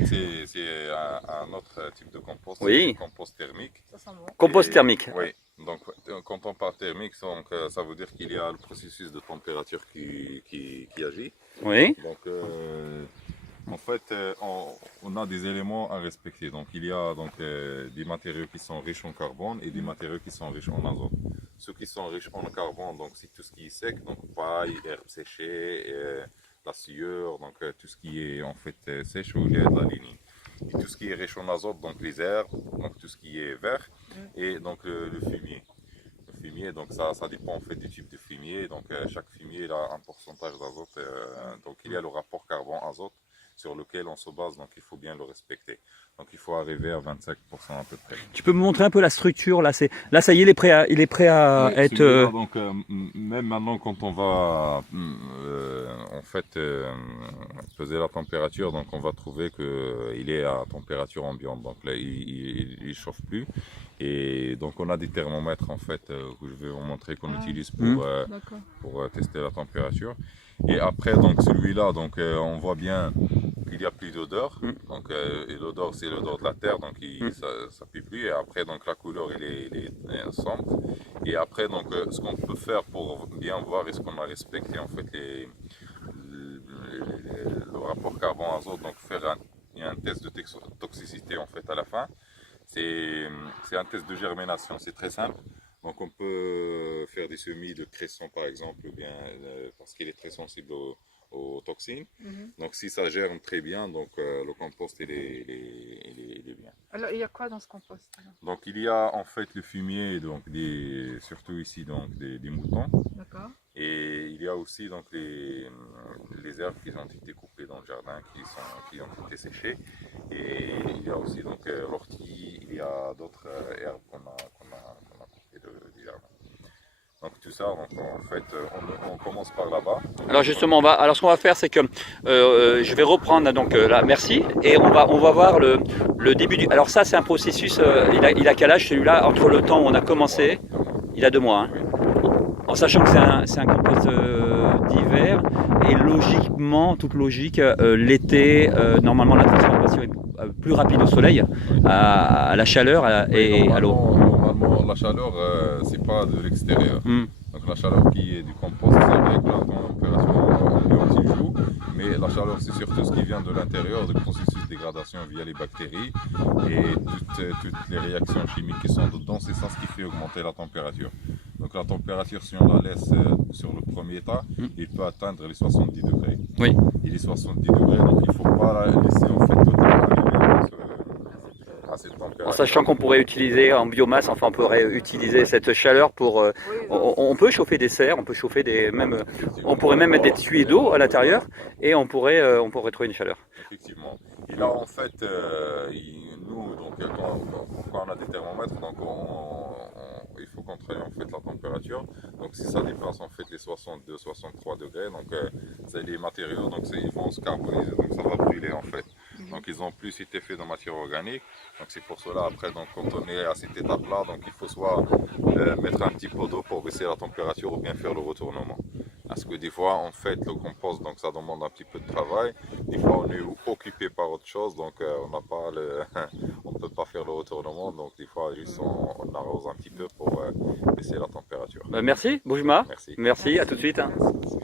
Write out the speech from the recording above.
C'est un autre type de compost, c'est le Oui, compost thermique. Ça sent bon. compost Et, thermique. oui, donc quand on parle thermique, donc, ça veut dire qu'il y a le processus de température qui agit. Oui, Donc en fait, on a des éléments à respecter. Donc il y a donc, des matériaux qui sont riches en carbone et des matériaux qui sont riches en azote. Ceux qui sont riches en carbone, donc c'est tout ce qui est sec, donc paille, herbes séchées, la sueur, donc tout ce qui est en fait sèche au lait de la lignine. Et tout ce qui est riche en azote, donc les herbes, donc tout ce qui est vert, et donc le fumier. Le fumier, donc ça dépend en fait du type de fumier. Donc chaque fumier il a un pourcentage d'azote. Donc il y a le rapport carbone-azote sur lequel on se base, donc il faut bien le respecter. Donc il faut arriver à 25% à peu près. tu peux me montrer un peu la structure là, là ça y est, il est prêt à Oui, être... celui-là, donc, même maintenant quand on va en fait peser la température, donc on va trouver qu'il est à température ambiante. Donc là il chauffe plus. Et donc on a des thermomètres en fait que je vais vous montrer qu'on utilise D'accord. pour tester la température. Et après donc celui-là, donc on voit bien qu'il n'y a plus d'odeur. Donc et l'odeur c'est l'odeur de la terre, donc ça pue plus. Et après donc la couleur elle est sombre. Et après donc ce qu'on peut faire pour bien voir est-ce qu'on a respecté en fait le rapport carbone-azote, donc faire un test de toxicité en fait à la fin. C'est un test de germination, c'est très simple. Donc on peut faire des semis de cresson par exemple, ou bien, parce qu'il est très sensible aux toxines. Donc si ça germe très bien, donc le compost il est bien. Alors, il y a quoi dans ce compost alors? Donc il y a en fait le fumier, donc surtout ici donc des moutons. D'accord. Et il y a aussi donc les herbes qui ont été coupées dans le jardin, qui ont été séchées. Et il y a aussi donc l'ortie, il y a d'autres herbes qu'on a coupées du jardin. Donc tout ça, donc, en fait, on commence par là-bas. Alors justement, alors ce qu'on va faire, c'est que je vais reprendre donc là, merci, et on va voir le début du... Alors ça, c'est un processus, il a quel âge celui-là, entre le temps où on a commencé, il a 2 mois, hein. En sachant que c'est un compost d'hiver, et logiquement, toute logique, l'été, normalement la transformation est plus rapide au soleil, à la chaleur et à l'eau. Normalement, la chaleur, c'est pas de l'extérieur. Donc la chaleur qui est du compost, c'est vrai que la température ambiante y joue, mais la chaleur c'est surtout ce qui vient de l'intérieur, du processus de dégradation via les bactéries et toutes les réactions chimiques qui sont dedans, c'est ça ce qui fait augmenter la température. Donc la température, si on la laisse sur le premier état, il peut atteindre les 70 degrés. Oui. Et les 70 degrés, donc il ne faut pas la laisser en fait totalement arriver à cette température. En sachant qu'on pourrait utiliser en biomasse, enfin on pourrait utiliser cette chaleur pour... on peut chauffer des serres, on peut chauffer on pourrait même mettre des tuyaux d'eau à l'intérieur et on pourrait trouver une chaleur. Effectivement. Et là en fait, nous, donc, quand on a des thermomètres, donc il faut contrôler en fait la température. Donc si ça dépasse en fait les 62-63 degrés, donc c'est les matériaux, donc ils vont se carboniser, donc ça va brûler en fait. Donc ils ont plus été faits de matière organique. Donc c'est pour cela après, donc, quand on est à cette étape-là, donc il faut soit mettre un petit peu d'eau pour baisser la température ou bien faire le retournement. Parce que des fois, en fait, le compost, donc ça demande un petit peu de travail. Des fois, on est occupé par autre chose, donc on n'a pas on ne peut pas faire le retournement. Donc des fois, juste on arrose un petit peu pour baisser la température. Merci, Boujma. Merci. Merci, à tout de suite. Merci.